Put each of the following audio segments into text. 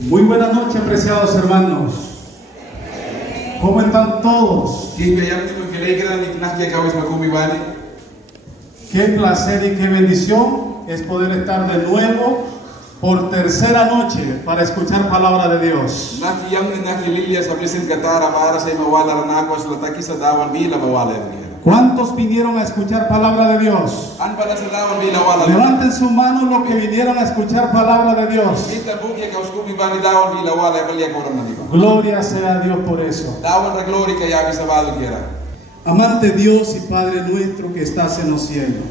Muy buenas noches, apreciados hermanos. ¿Cómo están todos? Qué placer y qué bendición es poder estar de nuevo por tercera noche para escuchar palabra de Dios. ¿Cuántos vinieron a escuchar palabra de Dios? Levanten su mano los que vinieron a escuchar palabra de Dios. Gloria sea a Dios por eso. Amante Dios y Padre nuestro que estás en los cielos,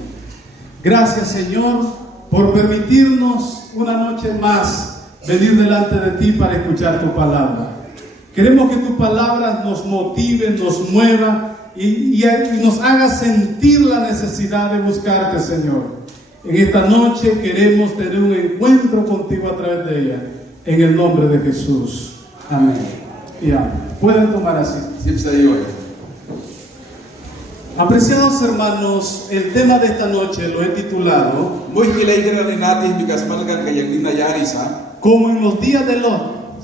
gracias Señor por permitirnos una noche más venir delante de ti para escuchar tu palabra. Queremos que tu palabra nos motive, nos mueva y nos haga sentir la necesidad de buscarte, Señor. En esta noche queremos tener un encuentro contigo a través de ella, en el nombre de Jesús. Amén y amén. Pueden tomar asiento. Apreciados hermanos, el tema de esta noche lo he titulado como en los días de Lot.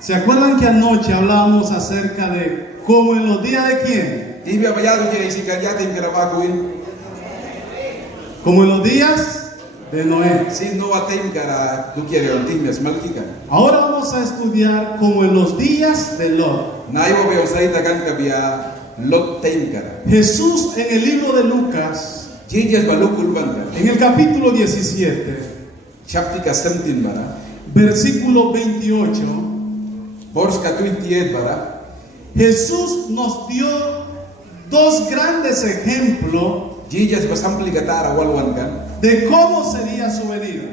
¿Se acuerdan que anoche hablábamos acerca de como en los días de quién? Como en los días de Noé. Ahora vamos a estudiar como en los días de Lot. Jesús en el libro de Lucas, en el capítulo 17, versículo 28, Jesús nos dio dos grandes ejemplos de cómo sería su venida.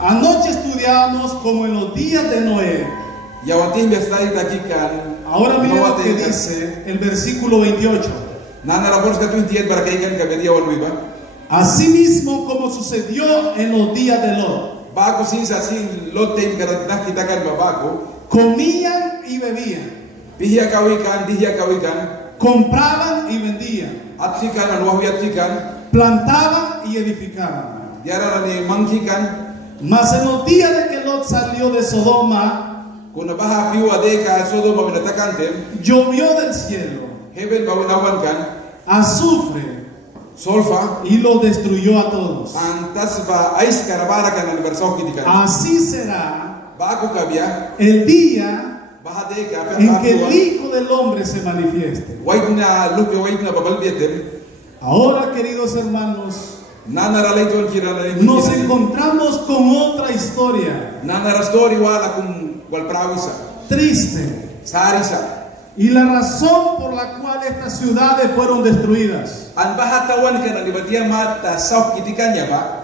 Anoche estudiamos como en los días de Noé. Ahora miren lo que dice el versículo 28. Asimismo como sucedió en los días de Lot. Comían y bebían. Compraban y vendían. Plantaban y edificaban. Mas en los días de que Lot salió de Sodoma, llovió del cielo azufre y lo destruyó a todos. Así será el día en que el Hijo del Hombre se manifieste. Ahora, queridos hermanos, nos encontramos con otra historia triste, y la razón por la cual estas ciudades fueron destruidas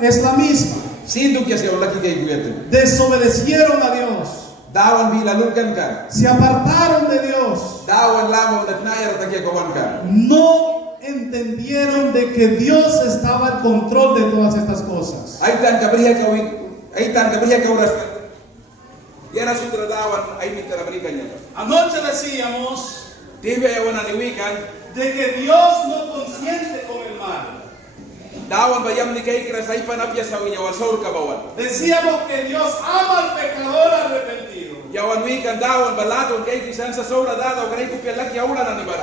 es la misma. Desobedecieron a Dios, se apartaron de Dios, no entendieron de que Dios estaba al control de todas estas cosas. Anoche decíamos de que Dios no consiente con el mal. Decíamos que Dios ama al pecador arrepentido.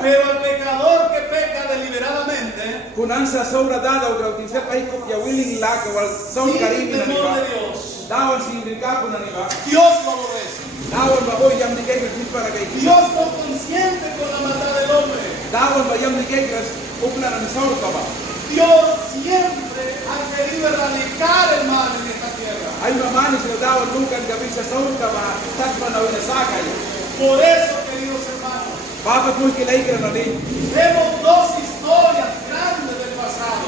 Pero al pecador que peca deliberadamente, sin temor de Dios, Dios lo aborrece. Dios no consiente con la maldad del hombre. Dios siempre ha querido erradicar el mal en esta tierra. Por eso, queridos hermanos, vemos dos historias grandes del pasado.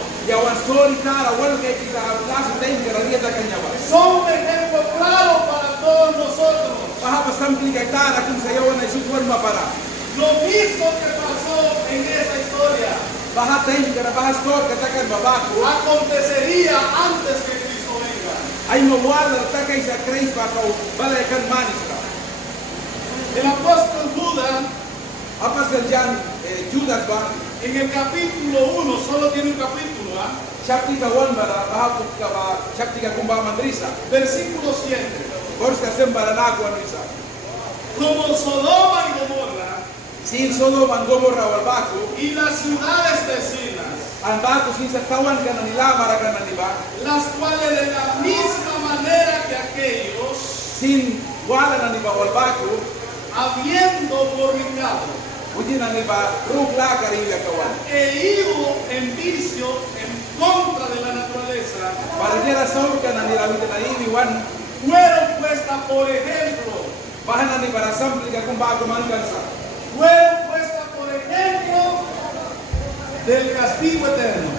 Son un ejemplo claro para todos nosotros. Lo mismo que pasó en esa historia acontecería antes que Cristo venga. El apóstol Judas, en el capítulo 1, solo tiene un capítulo, Shakti kawan bara bahapuk ka ba Shakti ka kumba mandrisa. Versículo 7. Borska sembara na ko andrisa. Como Sodoma y Gomorra Sin Sodoma and Gomorra wal baku, y las ciudades vecinas, ang baku sin sa kawan ka na nila mara ka na niba. las cuales de la misma manera que aquellos, Sin wala na niba wal baku, habiendo fornicado uji na niba rukla karila kawan. e ido en vicio en contra de la naturaleza, Para nila saur ka na nila wita na iniwan, fueron puestas por ejemplo, bahan na niba na sampli ka kung bago man kansa. fueron puestas por ejemplo del castigo eterno.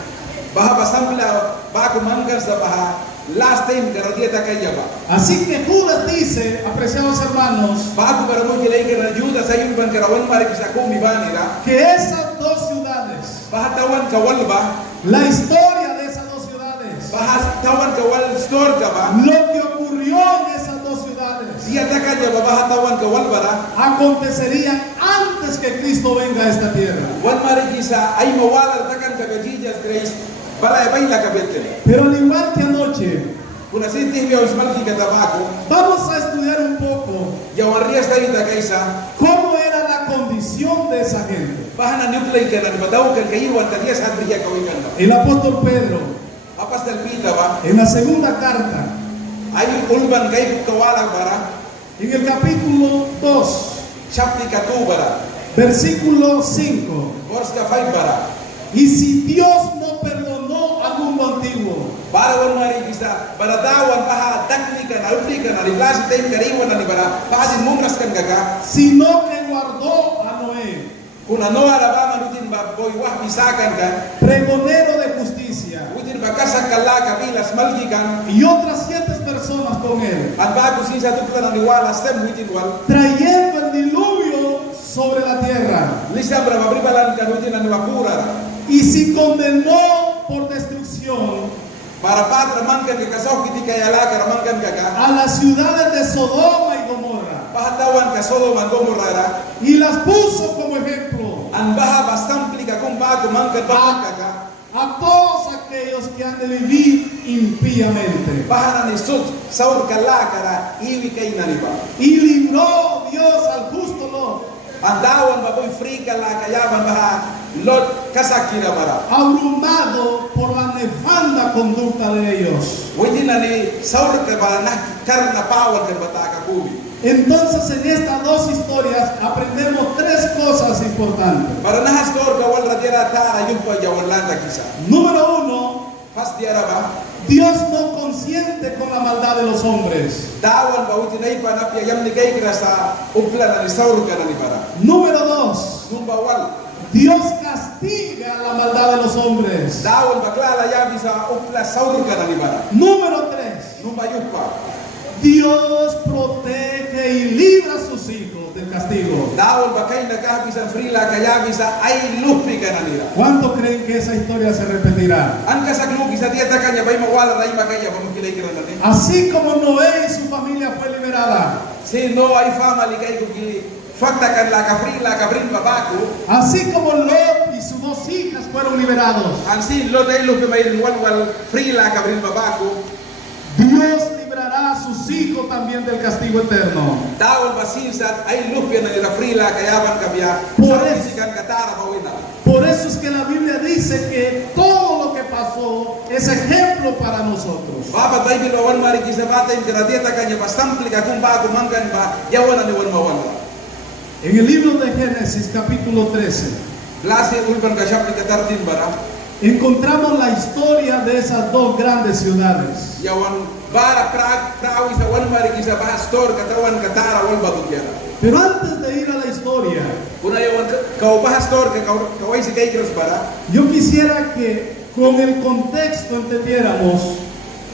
Baha ba sampla bago man kansa baha last time karadieta kaya ba. Así que Judas dice, apreciados hermanos, Bago para mo kilay ka na Judas sa yung ban karawan mara kisa kumi ba nila. que esas dos ciudades, Baha tawan kawal ba? la historia de esas dos ciudades, Baha tawan kawal store ka ba? lo que ocurrió en esas dos ciudades, Siya ta kanya ba baha tawan kawal bara? acontecerían antes que Cristo venga a esta tierra. Wan mara kisa ay mawala takan ka Jesus Christ. Bala ay la kabetel. Pero al igual que anoche, Kuna sinti biya usmal ki katabako. vamos a estudiar un poco Ya warrias tayo ta kaisa. cómo era la condición de esa gente. Baha na nuklay ka na badaw kan kayiwan ta diya sa hadriya kawikan ba. El apóstol Pedro, Apas tal pita ba? en la segunda carta, Ay ulban kay kawala bara. en el capítulo 2, Chapti katu bara. versículo 5, Bors ka 5 bara. y si Dios no perdonó al mundo antiguo, Para wan mari bisa baradawan paha taknikan alprikan alilasi tayo kariwan na ni bara. Paha din mumras kan gaga. sino que guardó a Noé, Kuna no araba manutin ba boy wah bisakan kan. pregonero de justicia, Utin ba kasak kala kabilas malgikan. y otras 7 personas con él, Ang bago sinsa tuklan ang niwala stem utin wal. trayendo el diluvio sobre la tierra, Lisa bra mabribalan kan utin ang niwapura. y si condenó por destrucción Para patra mangkan ka kasok kiti kaya la karamangkan gaga. a las ciudades de Sodoma y Gomorra, Pahatawan ka Sodom ang Gomorra. y las puso como ejemplo Ang baha bastampli ka kung bago mangkan bakak ka. a todos aquellos que han de vivir impíamente. Baha na ni sud saur kala kara iwi kay naniba. Y libró Dios al justo Lot, Ang dawan ba boy free kala kayaban baha Lot kasakira bara. abrumado por la nefanda conducta de ellos. Witi na ni saur ka ba na karna pawan kan bataka kubi. Entonces en estas dos historias aprendemos 3 cosas importantes. Para na hastor ka wal radira tara yung pa jawalanda kisa. Número 1, Pas diara ba Dios no consiente con la maldad de los hombres. dawan ba witi na ipa na pia yam ni kay kira sa upla na ni saur ka na ni bara. Número 2, Numba wal Dios castiga la maldad de los hombres. dawan ba klala yabi sa upla saur ka na ni bara. Número 3, Numba yupa Dios protege y libra a sus hijos del castigo. dawan ba kay nagkahabi sa frila kayabi sa ay lupi ka na nila. ¿Cuánto creen que esa historia se repetirá? Ang kasaglugi sa dieta kanya bay mawala na ima kaya pamukilay kira na ni. Así como Noé y su familia fue liberada, Si no ay family kay kugili fakta kan la kafrila kabrin babaku. así como Lot y sus 2 hijas fueron liberados, Ang sin lo dahil lupi may wal frila kabrin babaku. Dios librará a sus hijos también del castigo eterno. Dawan basisat ay lupi na nila frila kayaban kabya. Por Sa eso. sikan katara bawina. Por eso es que la Biblia dice que todo lo que pasó es ejemplo para nosotros. Baba Bible awan mari kisabata yung kira dieta kanya bastampli ka kung bago mangkan ba yawan na ni wan mawala. En el libro de Génesis capítulo 13 Klase ulban ka siya pagkatartin bara. encontramos la historia de esas 2 grandes ciudades. Yawan bara prawi sa wan mari kisabah store katawan katara wal bagutyara. Pero antes de ir a la historia, Kuna yawan kau bahas store ka kawai si kay kiros bara. yo quisiera que con el contexto entendiéramos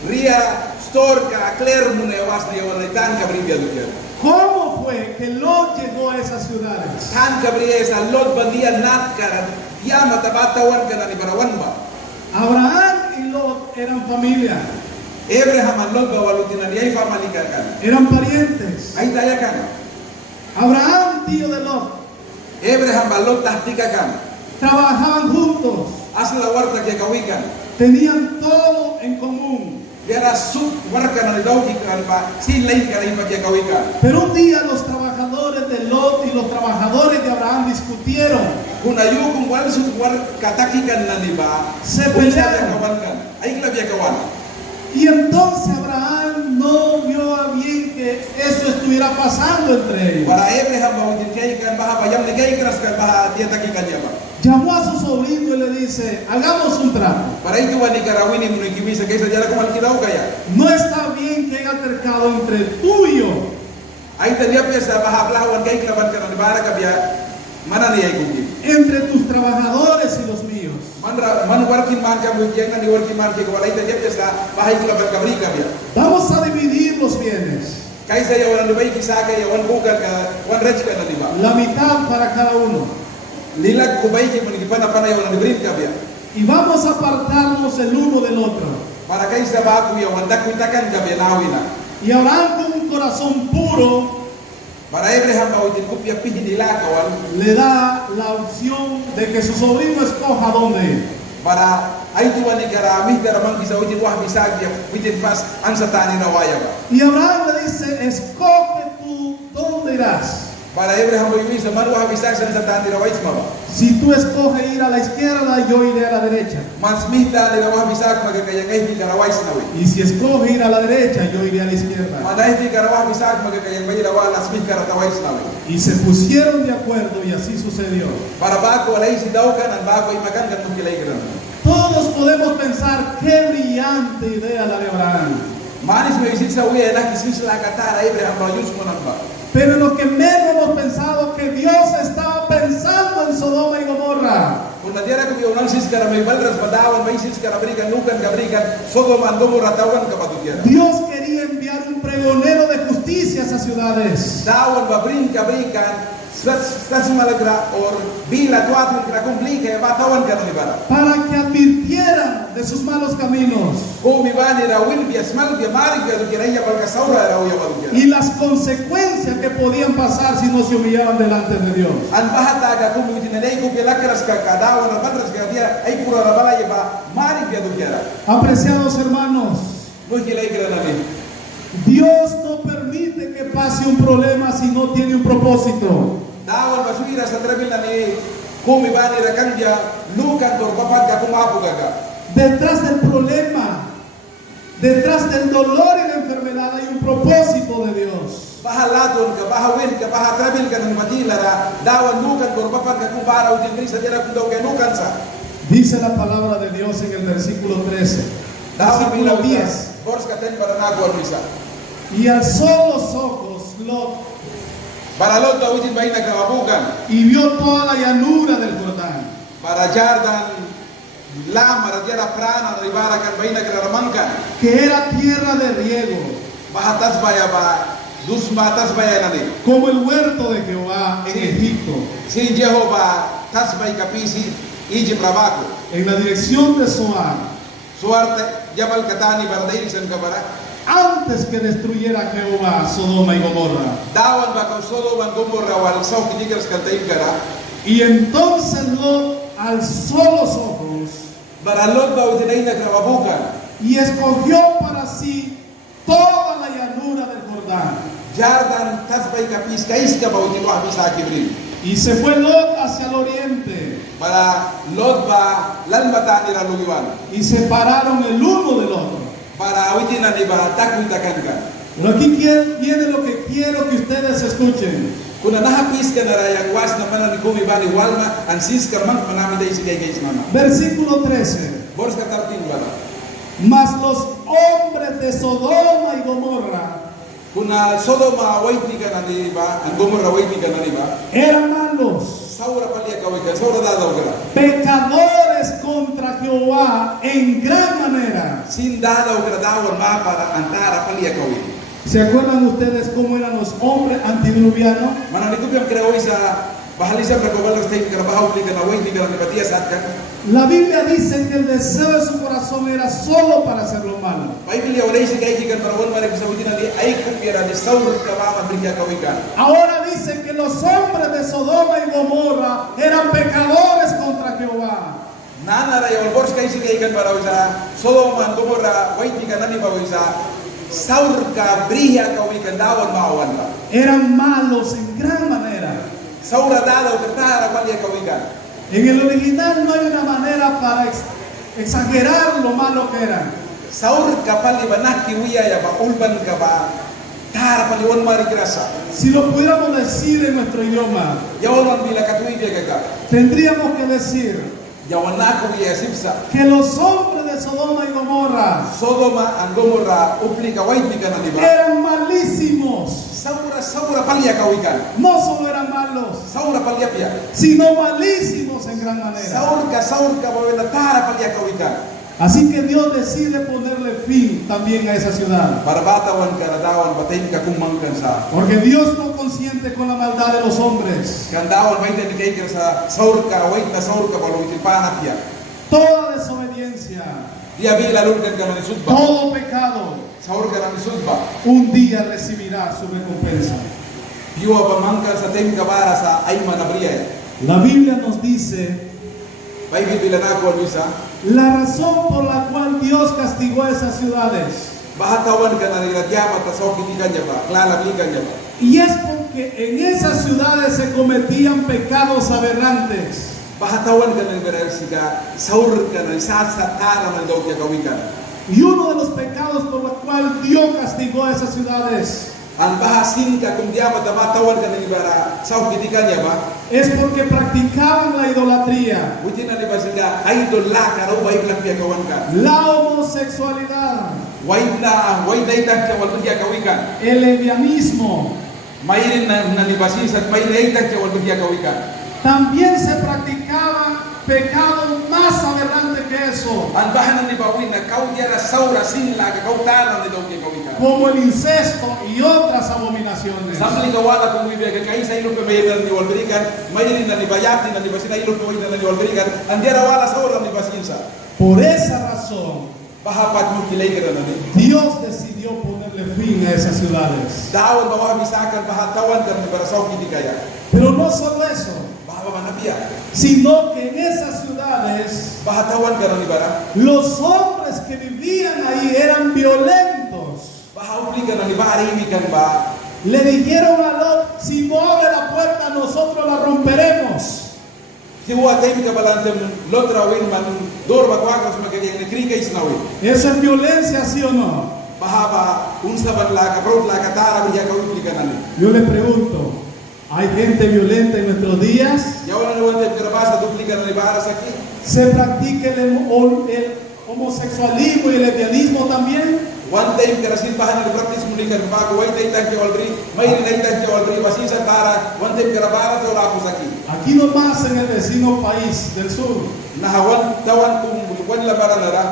Ria store ka clear mo na yawas na yawan itan ka bribya dutyara. cómo fue que Lot llegó a esas ciudades. Tan ka briya sa lot bandiya nat ka yama tabatawan ka na ni barawan ba. Abraham y Lot eran familia, Abraham ang lot ba walutin na ay family ka kan. eran parientes. Ay daya kan. Abraham, tío de Lot, Abraham ba lot tahtika kan. trabajaban juntos. Asla warta kaya kawikan. tenían todo en común. Biara suk warka na daw ikan ba sin lain ka rin pagya kawikan. Pero un día los trabajadores de Lot y los trabajadores de Abraham discutieron. Kung ayo kung wal suk war katakikan na diba Se kung sa pelearon. kawan kan ay klabya kawan. Y entonces Abraham no vio a bien que eso estuviera pasando entre ellos. Para Abraham ba din kay kan ba bayam ni kay kras kan ba dia takikan niya ba. Llamó a su sobrino y le dice, hagamos un trato. Para itu wani karawini mun kimisa kaysa jala kumal kidaw kaya. No está bien que haya altercado entre tú y yo. Ay tanya pesa ba hablawan kay klaban kan ni bara ka biya mana ni ay kuki. Entre tus trabajadores y los míos. Man working man ka mu jenga ni working man ke wala tanya pesa ba hay klaban ka brika biya. Vamos a dividir los bienes. Kaysa ya wala bay kisaka ya wan bukan ka wan rech ka na diba. La mitad para cada uno. Lilag kubay ke mun gipana pana ya wan brin ka biya. Y vamos a apartarnos el uno del otro. Para kaysa ba ku ya wan dakwitakan ka biya nawina. Y Abraham con un corazón puro Para Abraham ba utin kupya pihi nila kawan. le da la opción de que su sobrino escoja dónde ir. Para ay tuwa ni kara mi kara man kisa utin wah bisag ya utin fas ang satani na waya ba. Y Abraham le dice, escoge tú dónde irás. Para Abraham ba yumi sa man wah bisag sa satani na wais ma ba. Si tú escoges ir a la izquierda, yo iré a la derecha. Mas mihta ni na wah bisag magakayangay ni kara wais na wi. Y si escoge ir a la derecha, yo iré a la izquierda. Manay ni kara wah bisag magakayangay na wah las mi kara tawais na wi. Y se pusieron de acuerdo y así sucedió. Para bako alay si daw kan ang bako imakan kan tukilay kan. Todos podemos pensar qué brillante idea la de Abraham. Manis mo isin sa wi na kisin sila katara Abraham ba yus mo nan ba. Pero en lo que menos hemos pensado que Dios estaba pensando en Sodoma y Gomorra. Kung nadira ko yung sis kara may balras padawan may sis kara berikan nukan kabrikan Sodoma and Gomorra tawan kapatukiara. Dios quería enviar un pregonero de justicia a esas ciudades. Dawan ba berikan stas malagra or bila tuatun kra kumplika ba tawan ka ni bara. Para que advirtieran de sus malos caminos Kung mi bani ra wil bi asmal bi mari bi du kiraya pal kasaura ra uya badukiara. y las consecuencias que podían pasar si no se humillaban delante de Dios. An bahata ga kung mi tinay ko pilakras ka dawan na badras ka dia ay pura ra bala ba mari bi dukiara. Apreciados hermanos, No kilay kra na ni. Dios no permite que pase un problema si no tiene un propósito. Dawan basura sa trabil na ni kung mi bani ra kan dia lukan tor papat ka kumapu gaga. Detrás del problema, detrás del dolor y la enfermedad hay un propósito de Dios. Bahaladon ka bahawin ka bahatrabil ka ng madila ra dawan lukan tor papat ka kumbara utin sa dira kun daw kay lukan sa. Dice la palabra de Dios en el versículo 13, Dawan versículo bilang 10. Bors ka ten para nagwan misa. Y alzó los ojos Lot Baralot daw utin bay nagkawabukan. y vio toda la llanura del Jordán, Para Jordan lama ra dia prana ribara kan bay nagraramangkan. que era tierra de riego, Bahatas baya ba dus matas baya na ni. como el huerto de Jehová en Egipto, Si Jehovah tas bay kapisi Egypt rabako. en la dirección de Zoar, Suarte Jabal Katani Bardail san kabara. antes que destruyera Jehová Sodoma y Gomorra. Dawan ba kau Sodoma and Gomorra wal saw kinikras kaltain kara. Y entonces Lot alzó los ojos Baralot ba utinay nagrawabukan. y escogió para sí toda la llanura del Jordán. Jordan tas bay kapis kais ka ba utinwa bisa kibrin. Y se fue Lot hacia el oriente Para Lot ba lalmatan ira lugiwan. y separaron el uno del otro. Para utinan iba takwitakan ka. Pero aquí viene lo que quiero que ustedes escuchen. Kuna nahapis ka na rayang was na manan ni kumi bani walma an sis ka man manami day sigay guys mama. Versículo 13. Bors ka tartin bala. Mas los hombres de Sodoma y Gomorra Kuna Sodoma waiti ka na ni ba an Gomorra waiti ka na ni ba. eran malos, Saura palia ka wika saura dadaw ka. pecadores contra Jehová en gran manera. Sin dadaw ka dawan ma para antara palia ka wika. ¿Se acuerdan ustedes cómo eran los hombres antediluvianos? Mana ni kupiam kira sa bahalisa ka balas tay ka bahaw ka na waiti ka na patia sat ka. La Biblia dice que el deseo de su corazón era solo para hacer lo malo. Biblia wala si kay ka para wal mali sa utina di ay kupira di saura ka ma palia ka wika. Ahora dice que los hombres de Sodoma y Gomorra eran pecadores contra Jehová. Nana ra yawal bors kai sige ikan barawisa Sodoma and Gomorra waiti kanani bawisa saur ka brihia ka wikan dawan maawan ba Eran malos en gran manera. saura dalo ka tara palia ka wikan En el original no hay una manera para exagerar lo malo que eran. saur ka pali banaki wiya ya ba ulban ka ba tara pali wan mari grasa Si lo pudiéramos decir en nuestro idioma, yawan bila ka tuwi dia ka tendríamos que decir yawan naku wiya sipsa que los hombres de Sodoma y Gomorra Sodoma and Gomorra uplika waiti kanani ba eran malísimos. saura palia ka wikan No solo eran malos, saura palia pia sino malísimos en gran manera. saur ka bawena tara palia ka wikan Así que Dios decide ponerle fin también a esa ciudad. para batawan ka nadawan batain ka kumangkan sa Porque Dios no consiente con la maldad de los hombres. kandawan waita ni kay sa saur ka balu itipana pia Toda desobediencia, dia bila lulkan ka manisudba todo pecado, saur ka manisudba un día recibirá su recompensa. piwa pamangkan sa tem ka bara sa ayman abriya La Biblia nos dice Bible bila na ko misa la razón por la cual Dios castigó a esas ciudades. bahatawan ka na nilagyamat ta sa kitikan niya ba klalablikan niya ba Y es porque en esas ciudades se cometían pecados aberrantes. bahatawan ka na nilagyamat saur ka na sasatara man daw kaya kawikan Y uno de los pecados por los cuales Dios castigó a esas ciudades ang bahasin ka kung diyamat na batawan ka na nilibara sa kitikan niya ba es porque practicaban la idolatría, buti na ni basiga idol la ka raw way lang kaya kawan ka la homosexualidad, way na itang kaya wal kaya kawikan el lesbianismo. mayrin na ni basis at may na itang kaya wal kaya kawikan También se practicaban pecados más aberrantes que eso, ang bahanan ni bawin na kau diara saura sinla ka kau taran ni daw kaya kawikan como el incesto y otras abominaciones. samli ka wala kung bibig ka kaisa ilo pe mayrin ni walberikan mayrin na ni bayati na ni basina ilo pe na ni walberikan ang diara wala saura ni basinsa Por esa razón, bahapat mo kilay ka na ni Dios decidió ponerle fin a esas ciudades. dawan bawa misakan bahatawan ka ni barasaw kiti kaya Pero no solo eso, bahawa manabiya sino que en esas ciudades bahatawan ka na ni bara los hombres que vivían ahí eran violentos. bahaupli ka na ni barimikan ba Le dijeron a Lot, si no abre la puerta nosotros la romperemos. Tiwa time ka balantem lotra win man dor bagwagas magagay ni krika isnawi ¿Eso es violencia, sí o no? bahaba unsa ban la ka brod la ka tara biya ka upli ka nani Yo le pregunto, ¿hay gente violenta en nuestros días? yawan ni wante grabasa dupli ka nani bara saki ¿Se practica el homosexualismo y el lesbianismo también? one time ka rasin pahan ni practice muli kan ba ko wait time ka walbri may rin time ka walbri basisa tara one time ka bara to la ko saki Aquí nomás en el vecino país del sur, nahawan tawan kum wan la bara nara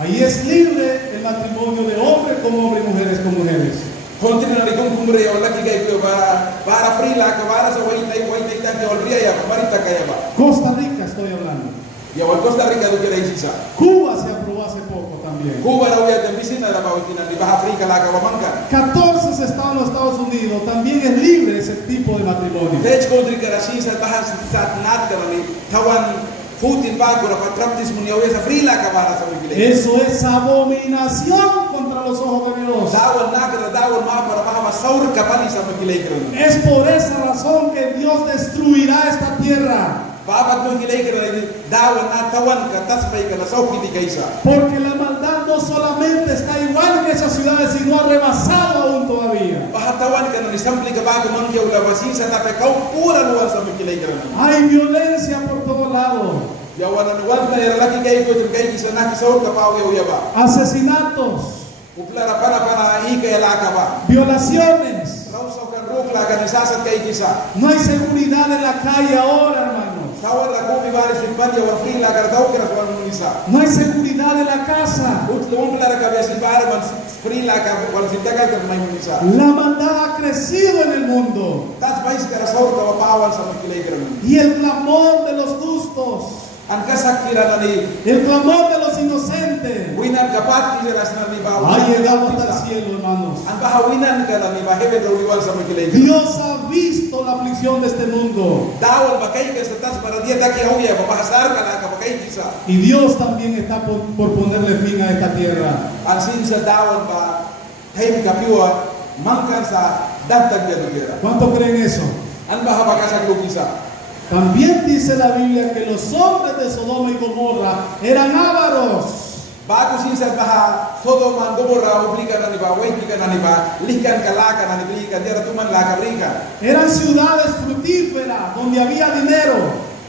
ahí es libre el matrimonio de hombres con hombres y mujeres con mujeres. konti na ni kum kumre wala ki gay ko bara free la ka bara sa wait time ka walbri ya marita kaya ba Costa Rica estoy hablando. ya wal Costa Rica do kira isisa Cuba se aprobó hace poco también. Cuba la huya de visita la bawitina ni baja África la kawamanka 14 estados en los Estados Unidos también es libre ese tipo de matrimonio. Tej country ka rasin sa bahas sat nat ka ni tawan futin ba ko ra practice mun yawe sa free la ka bara sa wigile Eso es abominación contra los ojos de Dios. dawal na ka dawal ma para baha saur ka pali sa wigile kron Es por esa razón que Dios destruirá esta tierra. babat mo wigile kron dawal na tawan ka tasbay ka na sa kiti kaisa Porque la maldad no solamente está igual que esas ciudades, sino ha rebasado aún todavía. baha tawan ka ni sampli ka ba ko man yaw la basin sa ta ka pura luwan sa wigile kron Hay violencia por todo lado. yawan na wan na laki kay ko kay isa na ki saur ka pa yaw ba Asesinatos, uplara para ika ya la ka ba violaciones. Rausa kan rukla kan isasat kay kisa. No hay seguridad en la calle ahora, hermanos. Tawar la kopi baris in panya wa free la kar taw kira swan munisa. No hay seguridad en la casa. Utlo umpla ka besi bar man free la ka wal sitaka ka may munisa. La maldad ha crecido en el mundo. Tas bais kara saur ka wa pawan sa makilay kira. Y el clamor de los justos, An kasak kira na ni el clamor de los inocentes, winan kapat kira na ni bawa. ha llegado hasta el cielo, hermanos. An bahawinan ka na ni bahebe do wiwan sa makilay kira. Dios ha visto la aflicción de este mundo. Dawon bakay ka sa tas para dia taki hauya babahasar ka la ka bakay kisa. Y Dios también está por ponerle fin a esta tierra. Ang sin sa dawon ba time kapiwa mangkan sa datag dia tira. ¿Cuánto creen eso? An bahabakasag lukisa. También dice la Biblia que los hombres de Sodoma y Gomorra eran ávaros. Bago sin sa baha Sodoma and Gomorra obliga na ni ba obliga na ni ba likan kalaka na ni blikan dia tuman la kabrika. Eran ciudades fructíferas donde había dinero.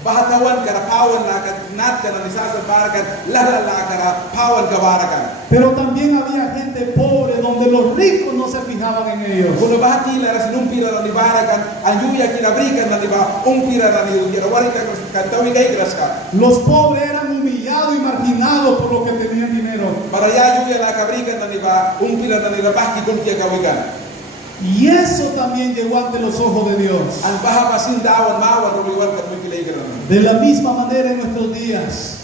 Bahatawan kara pawan la ka nat ka na ni sa barakat la kara pawan ka barakan. Pero también había gente pobre donde los ricos no se fijaban en ellos. Kuno bahati la ras numpira na ni barakan anyuya kinabrika na ni ba umpira na ni kira warita ka tawi kay graska. Los pobres eran humillados y marginados por los que tenían dinero. Para ya yuya la kabrika na ni ba umpira na ni rabaki kun kia kawikan. Y eso también llegó ante los ojos de Dios. Ang baha masin dawan mawan rumiwan ka mikilay ka na. De la misma manera en nuestros días.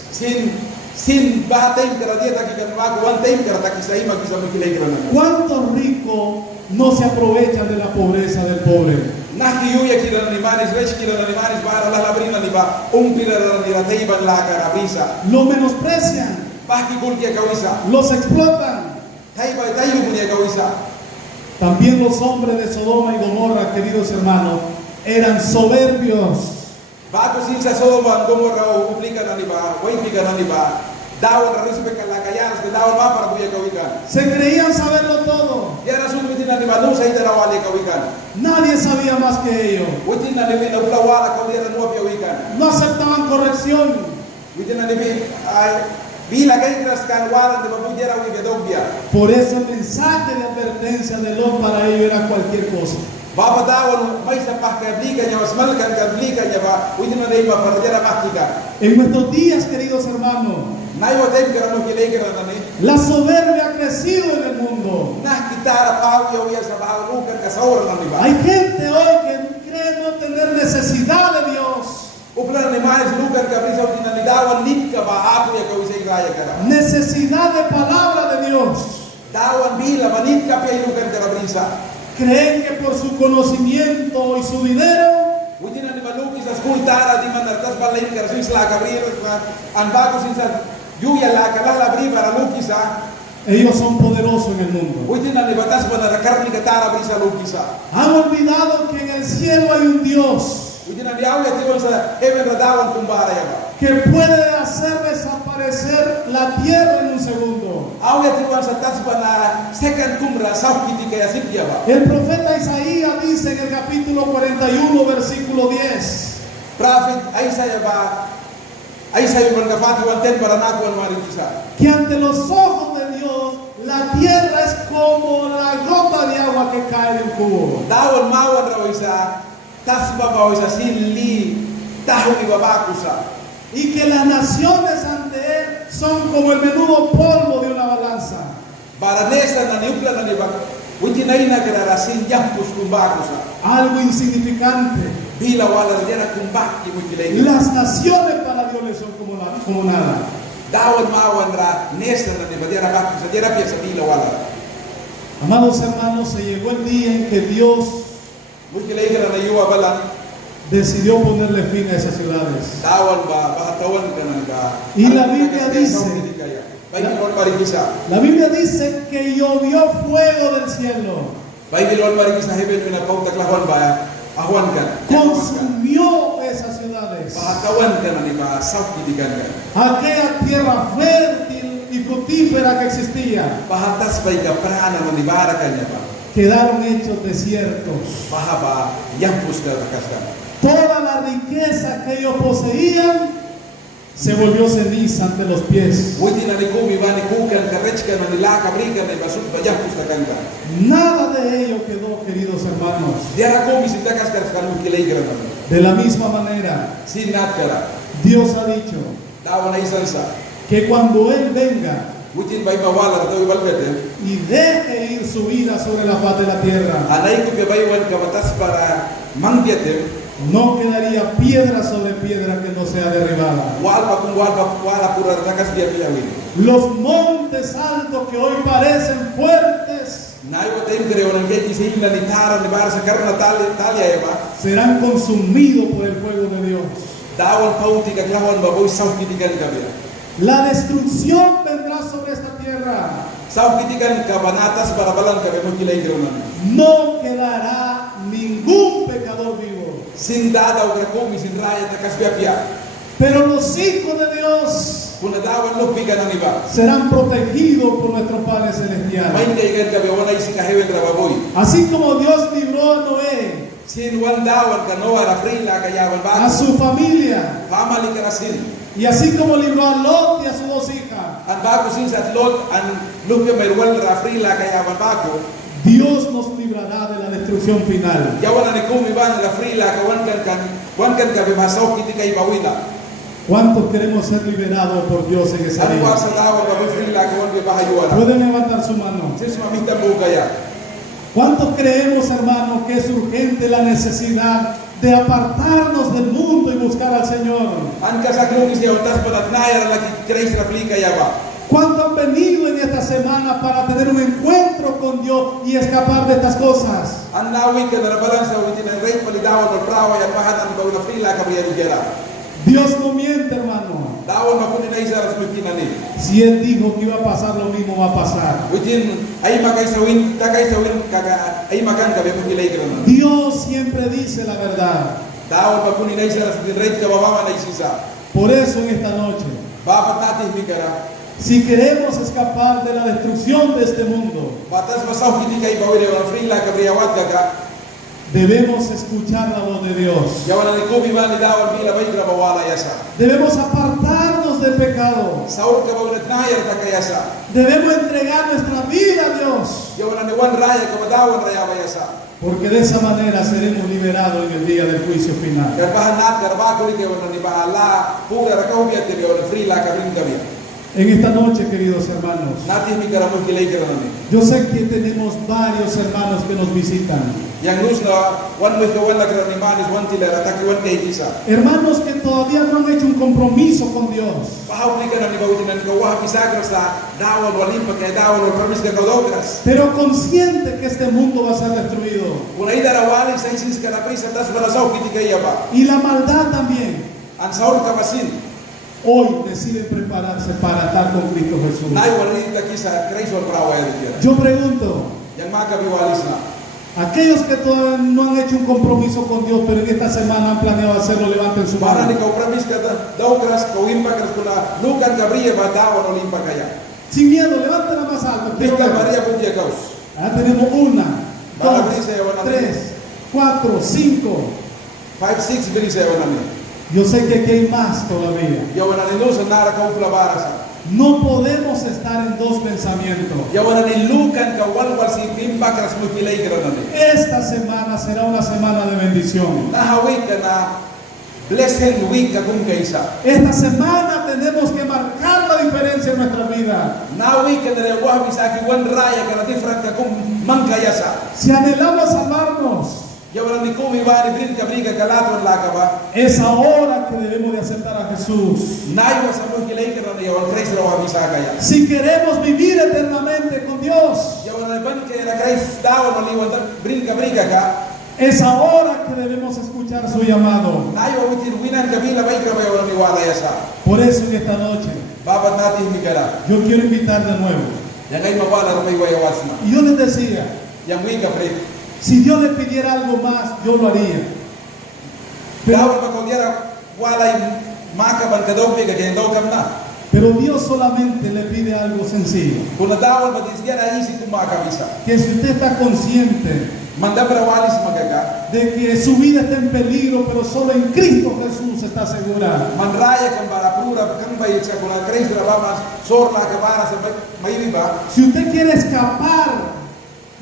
Sin baha time kara dia taki kan maku one time kara taki sa ima kisa mikilay ka na. ¿Cuántos ricos no se aprovechan de la pobreza del pobre? Naki yuya kira na ni manis rich kira na ni manis bara la labrina ni ba umpira na ni ratayban la kara brisa. Lo menosprecian, Baki kun kia kawisa. los explotan. Tayba tayo punya kawisa. También los hombres de Sodoma y Gomorra, queridos hermanos, eran soberbios. Bago sin sa Sodoma Gomorra uplikan na ni ba, waipikan na ni ba, dawan na respect la kayas ke dawan ma para buya kawikan. Se creían saberlo todo. Ya rasul witin na ni ba no sa itara wali kawikan. Nadie sabía más que ellos. Witin na ni na wala kawira no kawikan. No aceptaban corrección. Witin na ni ay bila kay kan wala de babujera wi bedobia. Por eso el mensaje de advertencia de Lot para ellos era cualquier cosa. Baba dawan may sa pagkablika niya wasmal kan kablika niya ba witin na ni ba para dira makika. En nuestros días, queridos hermanos, Nayo time kara no kilay kara na ni. la soberbia ha crecido en el mundo. Nah kitara pawi ya sa bahalukan ka saur na ni ba. Hay gente hoy que cree no tener necesidad de Dios. Uplan ni mais lugar ka brisa utina ni dawan lit ka ba ako ya kawisa igaya kara. Necesidad de palabra de Dios. Dawan bila manit ka pia lugar ka brisa. Creen que por su conocimiento y su dinero Utina ni maluki sa school tara di man nartas balay ka sis la ka brisa an bago sin sa yuya la ka la bri para luki sa. ellos son poderosos en el mundo. Utina ni batas ba na karni ka tara brisa luki sa. Han olvidado que en el cielo hay un Dios Utina ni awya ti sa heaven ra dawan kumbara ya ba. que puede hacer desaparecer la tierra en un segundo. Awya ti sa tas ba na second kumra sa kiti kaya sipya ba. El profeta Isaías dice en el capítulo 41, versículo 10, Prophet Isaiah ba Isaiah man kafati wanten para naku an marikisa. que ante los ojos de Dios la tierra es como la gota de agua que cae del cubo. Dawan mawan raw isa tasba ba isa silli tahwi babakusa. Y que las naciones ante él son como el menudo polvo de una balanza. Baranesa na niupla na nibak. Witinay na rasin yampus kumbakusa. Algo insignificante. Bila wala dera kumbaki mutilay. Las naciones para Dios le son como nada. Dawan mawan ra nesa na nibadera bakusa dera piasa bila wala. Amados hermanos, se llegó el día en que Dios Mutilay na yuwa balan. decidió ponerle fin a esas ciudades. Dawan ba bahatawan kana ka. Y la Biblia dice, la Biblia dice que llovió fuego del cielo, consumió esas ciudades. Aquella tierra fértil y fructífera que existía, quedaron hechos desiertos. Toda la riqueza que ellos poseían se volvió ceniza ante los pies. Nada de ello quedó, queridos hermanos. De la misma manera, Dios ha dicho que cuando Él venga y deje ir su vida sobre la faz de la tierra, no quedaría piedra sobre piedra que no sea derribada. Los montes altos que hoy parecen fuertes tren que orang que dice ir ni tara ni bar sacar una talia ema serán consumidos por el fuego de Dios. dawan pauti ka klawan baboy saw kitikan kabia La destrucción vendrá sobre esta tierra. saw kitikan ka banatas para balan ka bemo kilay gronan No quedará ningún pecador vivo. sin dada o komi sin raya ta kasbia Pero los hijos de Dios kuna dawan lo pikan ang iba serán protegidos por nuestro Padre Celestial. main kay gan ka wana isi ka hewen rababoy Así como Dios libró a Noé, sin wan dawan ka no ara frila ka yawan a ba su familia, famali ka sin y así como libró a Lot y a sus dos hijas, an bago sin sa lot an lukke mer wal ra frila ka yawan bago Dios nos librará de la destrucción final. yawan ani komi ban ra frila ka wan kan ka be masaw kitikay bawila ¿Cuántos queremos ser liberados por Dios en esa an wa vida? sa dawan ka be frila ka wan be bahayuara Pueden levantar su mano. sin mamita mo kaya ¿Cuántos creemos, hermanos, que es urgente la necesidad de apartarnos del mundo y buscar al Señor? an ka sa klungis ya utas padat nayar la kreis ra flika yaba ¿Cuántos han venido en esta semana para tener un encuentro con Dios y escapar de estas cosas? an nawi ka na balan sa witin ang rate palidawan no prawa ya pahat an bawla frila ka biya gera Dios no miente, hermano. dawan makuni na isa ras mutinani Si Él dijo que iba a pasar, lo mismo va a pasar. witin ay makay sawin takay sawin kaka ay makan ka be mo kilay gronan Dios siempre dice la verdad. dawan makuni na isa ras rate ka babama na isisa Por eso en esta noche, bapat natin mikara si queremos escapar de la destrucción de este mundo, batas masaw kitikay bawile wan frila ka biya wat ka debemos escuchar la voz de Dios. yawan ni komi ban dawan bila bayra bawala yasa Debemos apartarnos del pecado. saur ka bawla nayar ta kayasa Debemos entregar nuestra vida a Dios. yawan ni wan raya ka dawan raya bayasa Porque de esa manera seremos liberados en el día del juicio final. garbahan nat garba ko ni yawan ni bahala pura ra ka ubiya te yawan frila ka bin ka biya En esta noche, queridos hermanos, natin mikara mo kilay ka ni yo sé que tenemos varios hermanos que nos visitan. yang nus na wan mo ka wan la ka ni manis wan tila ra ta ki wan kay isa Hermanos que todavía no han hecho un compromiso con Dios. pahaw ni ka na ni bawutin ka wa pisagro sa dawan walim pa kay dawan o permis ka dogras Pero consciente que este mundo va a ser destruido. kuna ida ra wali sa isis ka na prisa tas para saw kitikay ba Y la maldad también. an saur ka basin Hoy deciden prepararse para estar con Cristo Jesús. nay wali ka kisa kreis wal prawa ya dikira Yo pregunto, yang maka biwalis na aquellos que todavía no han hecho un compromiso con Dios, pero en esta semana han planeado hacerlo, levanten su para ni mano. ka permis ka dogras ka wimpa ka kuna lukan ka briya ba dawan olimpa kaya Sin miedo, levanten la más alto. Quiero Bika ver. Maria putia kaus Ya tenemos 1, 2, 3, 4, 5. 5-6 brisa wanani Yo sé que aquí hay más todavía. ya wanani no sa nara ka upla barasa No podemos estar en dos pensamientos. ya wanani lukan ka walwal si wimpa ka smu kilay granani Esta semana será una semana de bendición. nahawi ka na blessed week ka kung kaisa Esta semana tenemos que marcar la diferencia en nuestra vida. nawi ka na wah bisaki wan raya ka na different ka kung mangkayasa Si anhelamos salvarnos, ya wanani kumi bani brin ka briga ka laton laka ba es ahora que debemos de aceptar a Jesús. nayo sa mo kilay ka na ya wan Christ rawa bisaka ya Si queremos vivir eternamente con Dios, ya wanani ban ka na Christ daw no liwan brin ka briga ka es ahora que debemos escuchar su llamado. nayo witin winan kabila bay ka ba ya wanani wala yasa Por eso en esta noche babat natin mikara yo quiero invitar de nuevo. yang ay mawala ramay waya wasma Y yo les decía, yang wika pre si Dios le pidiera algo más, yo lo haría. daw pa ko diara wala maka ban ka daw ka kay daw kam na Pero Dios solamente le pide algo sencillo. kuna daw ba disgara isi kumaka bisa Que si usted está consciente manda para walis magaga de que su vida está en peligro, pero solo en Cristo Jesús está segura. man raya kan bara pura kan bay sa kuna Christ rabamas sorla ka bara sa may ba Si usted quiere escapar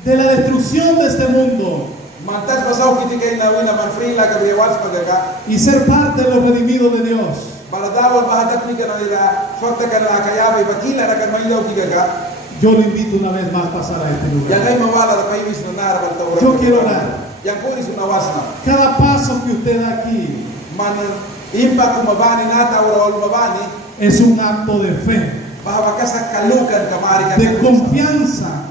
de la destrucción de este mundo mantas pasaw kiti kay na wina man free la ka biwas magaga y ser parte de los redimidos de Dios, para daw ba hadak ni kana ila sorta kana la kaya bay bakila ra kan may daw kigaga yo le invito una vez más a pasar a este yang lugar. ay mawala ra pay wis na nara bal tawra Yo quiero orar. yang ko is una wasna Cada paso que usted da aquí man impa kumabani nata wala mabani es un acto de fe, bahwa ka sa kalukan kamari ka de confianza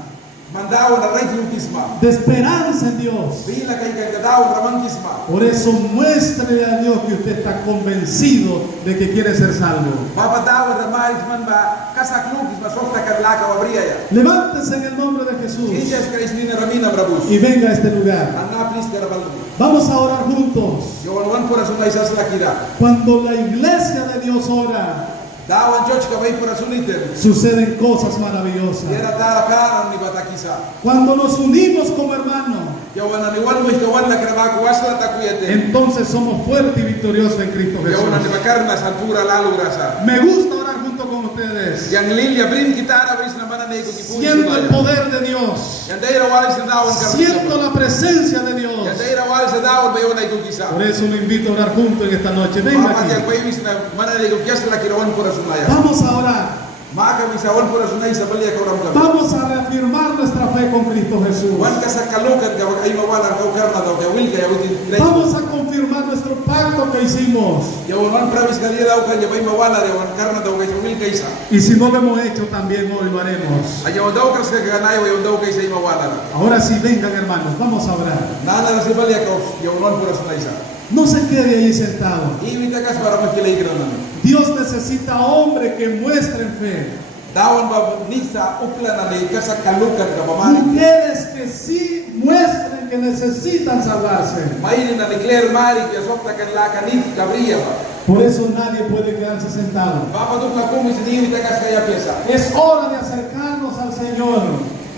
Mandawan na right yung kisma. de esperanza en Dios. Bila kay kagadawan ramang kisma. Por eso muéstrele a Dios que usted está convencido de que quiere ser salvo. Babadawan ramay man ba kasakluk kisma softa karlaka wabriya ya. Levántese en el nombre de Jesús Jesus Christ ni ramina brabus. y venga a este lugar. Anna please karabal. Vamos a orar juntos. Yo wan por asun isas lakira. Cuando la iglesia de Dios ora, Dawan church ka bay por asun iten. suceden cosas maravillosas. Yera tara karan ni batakisa. Cuando nos unimos como hermanos, Yo wan ni wan mo ikawan la krabako wasla takuyete. entonces somos fuertes y victoriosos en Cristo Yo wan ni Jesús. bakarna santura lalu grasa. Me gusta orar junto con ustedes. Yang lilia brin kitara bris na mana nei ko kipuso. Siento el poder de Dios. Yang daira walis na dawan Siento la presencia de Dios. Yang daira walis na dawan bayo na ikukisa. Por eso lo invito a orar juntos en esta noche. Venga Mama yang aquí. bayo na mana nei ko kiasa la kirawan por asunaya. Vamos a orar. Maka misawan por asunay sa balia ka oram ka. Vamos a reafirmar nuestra fe con Cristo Jesús. Wan ka sa kalukan ka wag ay mawala ka karna daw ka wil ka yawit. Vamos a confirmar nuestro pacto que hicimos. Yo wan pravis ka dia daw ka ya bay mawala re wan karna daw ka wil ka isa. Y si no lo hemos hecho, también hoy lo haremos. Ayaw daw ka sa kanay wa daw ka isa mawala. Ahora sí, vengan hermanos, vamos a orar. Nana na sa balia ka yo wan por asunay sa. No se quede ahí sentado. Iwita ka para makilay ka na. Dios necesita hombres que muestren fe. Dawan ba nisa upla na nei ka sa kalukan ka mamari. Mujeres que sí muestren que necesitan salvarse. Maili na declare mari que softa kan la kanit kabria ba. Por eso nadie puede quedarse sentado. Bapa tu ka kumi sini ta kas kaya piesa. Es hora de acercarnos al Señor.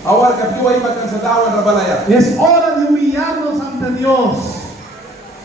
Awar ka piwa iba kan sa dawan na balaya. Es hora de humillarnos ante Dios.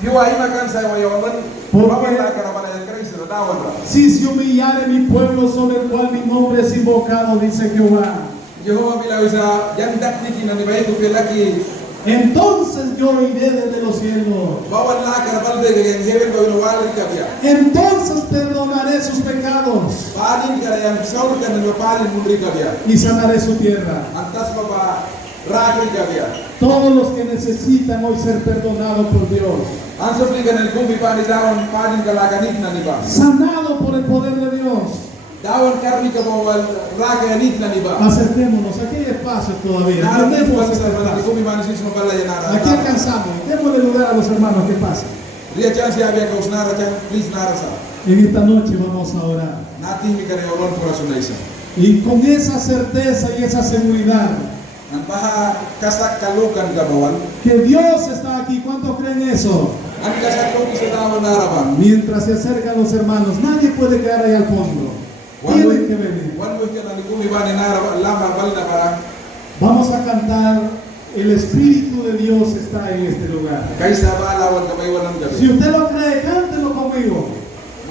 Piwa iba kan sa wayawan. ¿Por Bapa qué? ta ka balaya Cristo dawan ba. Si se humillare mi pueblo sobre el cual mi nombre es invocado, dice Jehová, Jehova bila isa yang dak niki na ni bayi tu pelaki. entonces yo iré desde los cielos. Bawan la ka balde ke yang heaven ba wali ka biya. Entonces perdonaré sus pecados Padin ka yang saur kan ni palin mundri ka biya. y sanaré su tierra. Antas baba ragil ka biya. Todos los que necesitan hoy ser perdonados por Dios, Ansa plikan el kumi pa ni dawan padin ka la kanit na ni ba. sanado por el poder de Dios. Dawan karni ka bawal raga nit na ni ba. Acerquémonos, aquí hay espacio todavía. Naran Tenemos tuan este sa mana espacio. kumi manis mo pala yan nara. Aquí alcanzamos. Démosle lugar a los hermanos que pasen. Ria chance habia ka usnara chan please nara sa. En esta noche vamos a orar. Natin mi kare olon por asunaysa. Y con esa certeza y esa seguridad Ang baha kasak kalukan ka bawal. que Dios está aquí. ¿Cuántos creen eso? Ang kasak ko sa dawan nara ba. Mientras se acercan los hermanos, nadie puede quedar ahí al fondo. Tienen que venir. Wan mo ka na ni kumi ba ni nara ba lama bal na para. Vamos a cantar. El Espíritu de Dios está en este lugar. Kaisa ba lawan ka may wanan ka. Si usted lo cree, cántelo conmigo.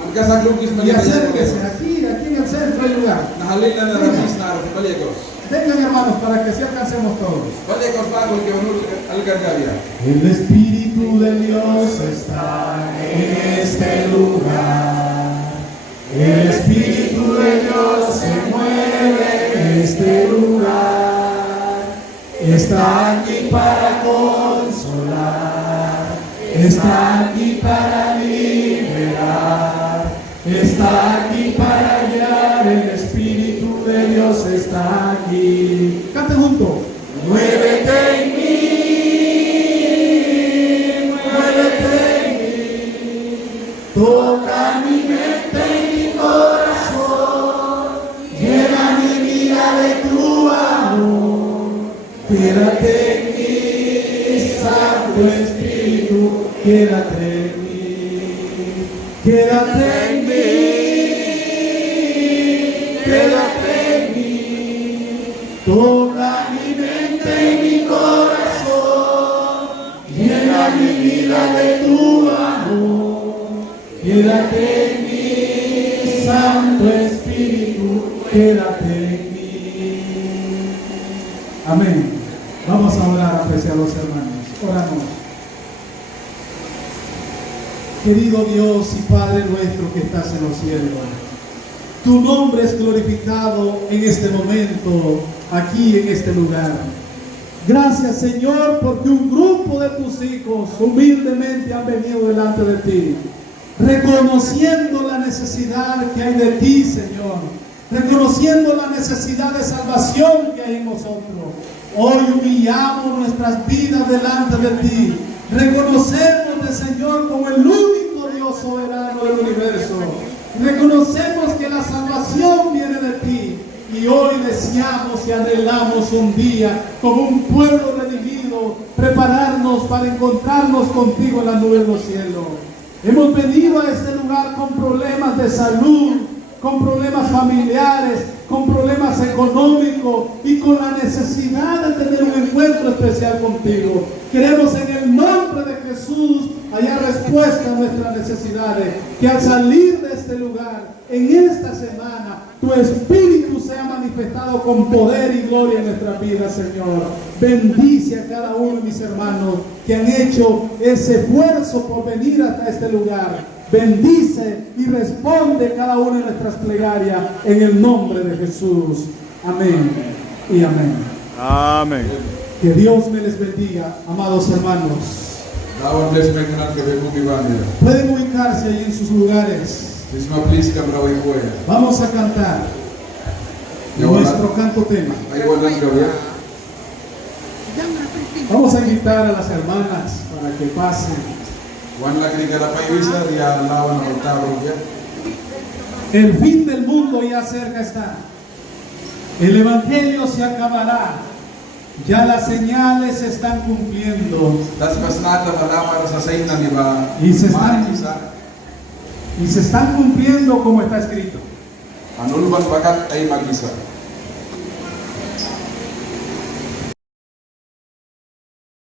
Ang kasak lugis Y man acérquese. Aquí en el centro hay lugar. Nahalil na na rabis nara sa balikos. Vengan hermanos para que así alcancemos todos. Balikos bago ke onur algan ka biya. El Espíritu de Dios está en este lugar. El Espíritu de Dios se mueve en este lugar. Está aquí para consolar. Está aquí para liberar. Está aquí para guiar. El Espíritu de Dios está aquí. Cante junto. Muévete en mí. Toca mi mente y mi corazón, llena mi vida de tu amor. Quédate en mí, Santo Espíritu, quédate en mí. Quédate en mí, quédate en mí. Toca mi mente y mi corazón, llena mi vida de tu amor. Quédate en mí, Santo Espíritu, quédate en mí. Amén. Vamos a orar, apreciados hermanos. Oramos. Querido Dios y Padre nuestro que estás en los cielos, tu nombre es glorificado en este momento, aquí en este lugar. Gracias, Señor, porque un grupo de tus hijos humildemente han venido delante de ti, reconociendo la necesidad que hay de ti, Señor, reconociendo la necesidad de salvación que hay en nosotros. Hoy, humillamos nuestras vidas delante de ti. Reconocemos, Señor, como el único Dios soberano del universo. Reconocemos que la salvación viene de ti. Y hoy deseamos y anhelamos un día, como un pueblo redimido, prepararnos para encontrarnos contigo en las nubes de los cielos. Hemos venido a este lugar con problemas de salud, con problemas familiares, con problemas económicos y con la necesidad de tener un encuentro especial contigo. Queremos en el nombre de Jesús hallar respuesta a nuestras necesidades. Que al salir de este lugar, en esta semana, tu Espíritu sea manifestado con poder y gloria en nuestra vida, Señor. Bendice a cada uno de mis hermanos que han hecho ese esfuerzo por venir hasta este lugar. Bendice y responde cada una de nuestras plegarias en el nombre de Jesús. Amén y amén. Amén. Que Dios me les bendiga, amados hermanos. Lawan bless me kanan ke be mi bandia. Pueden ubicarse ahí en sus lugares. Isma please ka brawi ko ya. Vamos a cantar nuestro canto tema. Ay walang gawi. Vamos a invitar a las hermanas para que pasen. Wan la kri kada payuisa dia lawan ang tawag ya. El fin del mundo ya cerca está. El evangelio se acabará. Ya las señales se están cumpliendo. Das mas nata malamar sa sain na ni ba. Y se están- Isa. Y se están cumpliendo como está escrito. Anulban bakat ay mag-isa.